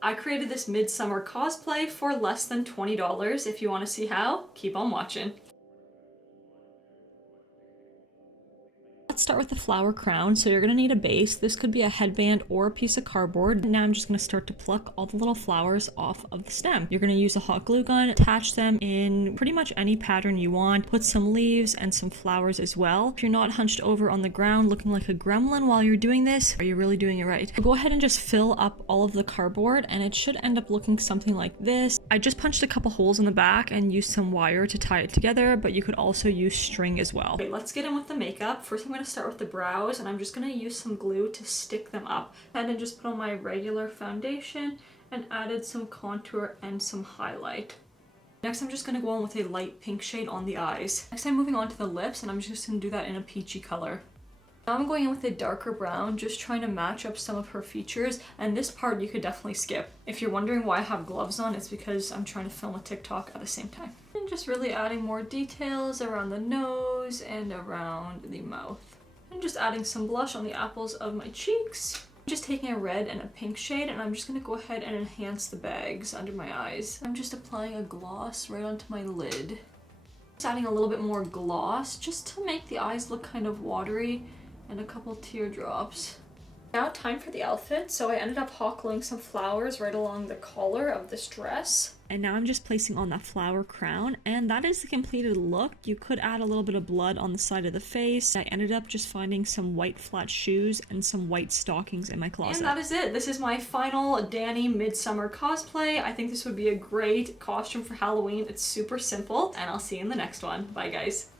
I created this midsummer cosplay for less than $20. If you want to see how, keep on watching. Let's start with the flower crown. So you're gonna need a base. This could be a headband or a piece of cardboard. Now I'm just gonna start to pluck all the little flowers off of the stem. You're gonna use a hot glue gun, attach them in pretty much any pattern you want. Put some leaves and some flowers as well. If you're not hunched over on the ground looking like a gremlin while you're doing this, are you really doing it right? So go ahead and just fill up all of the cardboard and it should end up looking something like this. I just punched a couple holes in the back and used some wire to tie it together, but you could also use string as well. Okay, let's get in with the makeup. First I'm gonna start with the brows, and I'm just gonna use some glue to stick them up. And then just put on my regular foundation and added some contour and some highlight. Next I'm just gonna go on with a light pink shade on the eyes. Next I'm moving on to the lips, and I'm just gonna do that in a peachy color. Now I'm going in with a darker brown, just trying to match up some of her features, and this part you could definitely skip. If you're wondering why I have gloves on, it's because I'm trying to film a TikTok at the same time. And just really adding more details around the nose and around the mouth. And just adding some blush on the apples of my cheeks. I'm just taking a red and a pink shade, and I'm just gonna go ahead and enhance the bags under my eyes. I'm just applying a gloss right onto my lid. Just adding a little bit more gloss just to make the eyes look kind of watery, and a couple teardrops. Now time for the outfit. So I ended up hot gluing some flowers right along the collar of this dress. And now I'm just placing on that flower crown, and that is the completed look. You could add a little bit of blood on the side of the face. I ended up just finding some white flat shoes and some white stockings in my closet. And that is it. This is my final Danny Midsummer cosplay. I think this would be a great costume for Halloween. It's super simple, and I'll see you in the next one. Bye guys.